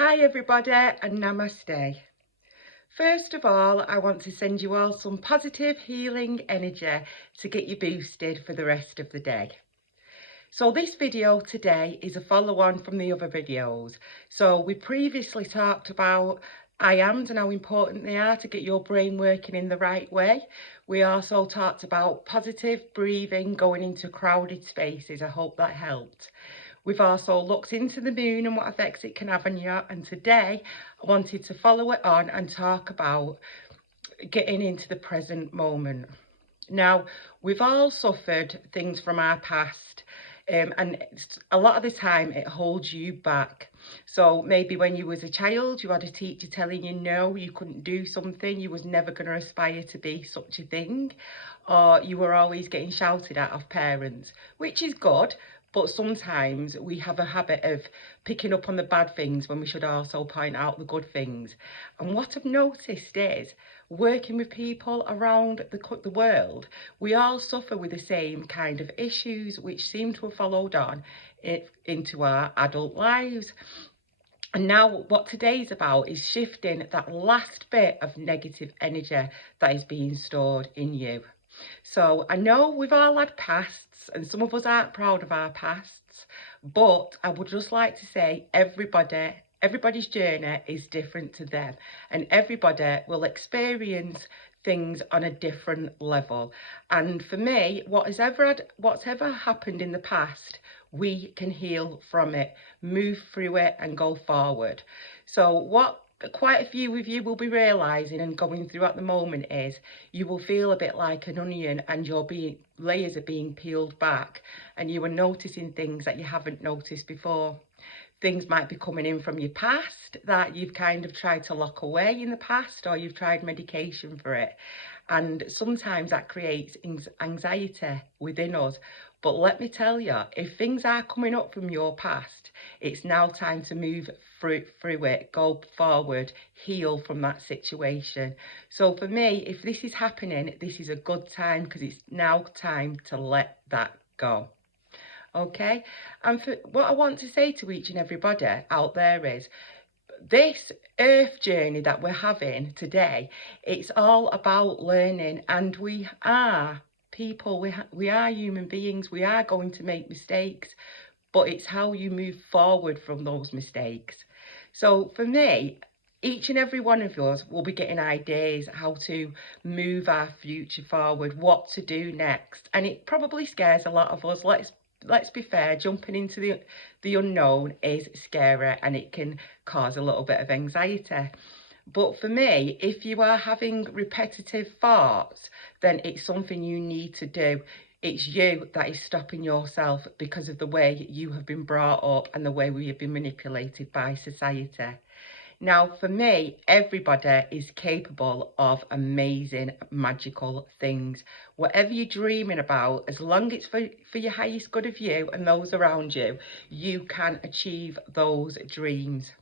Hi everybody and namaste. First of all, I want to send you all some positive healing energy to get you boosted for the rest of the day. So this video today is a follow-on from the other videos. So we previously talked about iams and how important they are to get your brain working in the right way. We also talked about positive breathing going into crowded spaces. I hope that helped. We've also looked into the moon and what effects it can have on you, and today I wanted to follow it on and talk about getting into the present moment. Now, we've all suffered things from our past, and a lot of the time it holds you back. So maybe when you was a child, you had a teacher telling you no, you couldn't do something, you was never going to aspire to be such a thing, or you were always getting shouted at of parents, which is good. But sometimes we have a habit of picking up on the bad things when we should also point out the good things. And what I've noticed is, working with people around the world, we all suffer with the same kind of issues which seem to have followed on into our adult lives. And now what today's about is shifting that last bit of negative energy that is being stored in you. So I know we've all had pasts and some of us aren't proud of our pasts, but I would just like to say everybody's journey is different to them, and everybody will experience things on a different level. And for me, what's ever happened in the past, we can heal from it, move through it and go forward. So what quite a few of you will be realising and going through at the moment is you will feel a bit like an onion, and layers are being peeled back, and you are noticing things that you haven't noticed before. Things might be coming in from your past that you've kind of tried to lock away in the past, or you've tried medication for it. And sometimes that creates anxiety within us. But let me tell you, if things are coming up from your past, it's now time to move through it, go forward, heal from that situation. So for me, if this is happening, this is a good time, because it's now time to let that go. Okay, and for what I want to say to each and everybody out there is, this earth journey that we're having today, it's all about learning, and we are people, we are human beings, we are going to make mistakes, but it's how you move forward from those mistakes. So for me, each and every one of us will be getting ideas how to move our future forward, what to do next, and it probably scares a lot of us. Let's be fair, jumping into the unknown is scary, and it can cause a little bit of anxiety. But for me, if you are having repetitive thoughts, then it's something you need to do. It's you that is stopping yourself because of the way you have been brought up and the way we have been manipulated by society. Now, for me, everybody is capable of amazing, magical things. Whatever you're dreaming about, as long as it's for your highest good of you and those around you, you can achieve those dreams.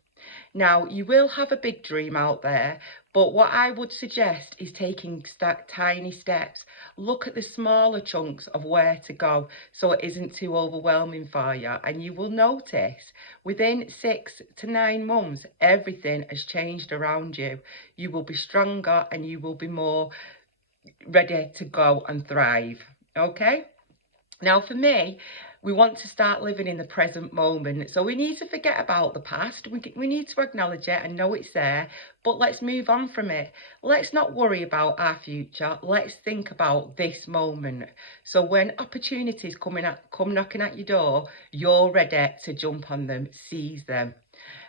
Now, you will have a big dream out there, but what I would suggest is taking tiny steps. Look at the smaller chunks of where to go so it isn't too overwhelming for you. And you will notice within 6 to 9 months, everything has changed around you. You will be stronger and you will be more ready to go and thrive. Okay? Now, for me, we want to start living in the present moment. So we need to forget about the past. We need to acknowledge it and know it's there, but let's move on from it. Let's not worry about our future. Let's think about this moment. So when opportunities come knocking at your door, you're ready to jump on them, seize them.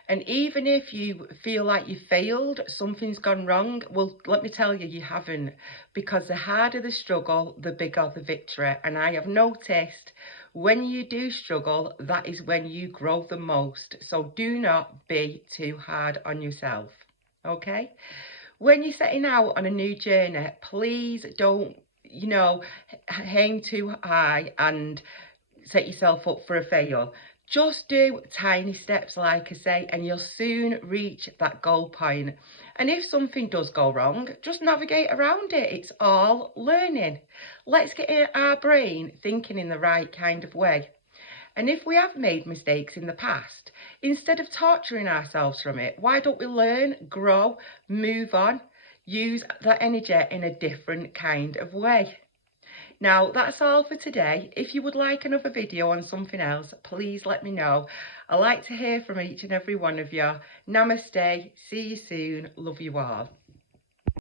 And even if you feel like you failed, something's gone wrong, well, let me tell you, you haven't. Because the harder the struggle, the bigger the victory. And I have noticed when you do struggle, that is when you grow the most. So do not be too hard on yourself, okay? When you're setting out on a new journey, please don't, aim too high and set yourself up for a fail. Just do tiny steps, like I say, and you'll soon reach that goal point. And if something does go wrong, just navigate around it. It's all learning. Let's get our brain thinking in the right kind of way. And if we have made mistakes in the past, instead of torturing ourselves from it, why don't we learn, grow, move on, use that energy in a different kind of way? Now, that's all for today. If you would like another video on something else, please let me know. I like to hear from each and every one of you. Namaste. See you soon. Love you all.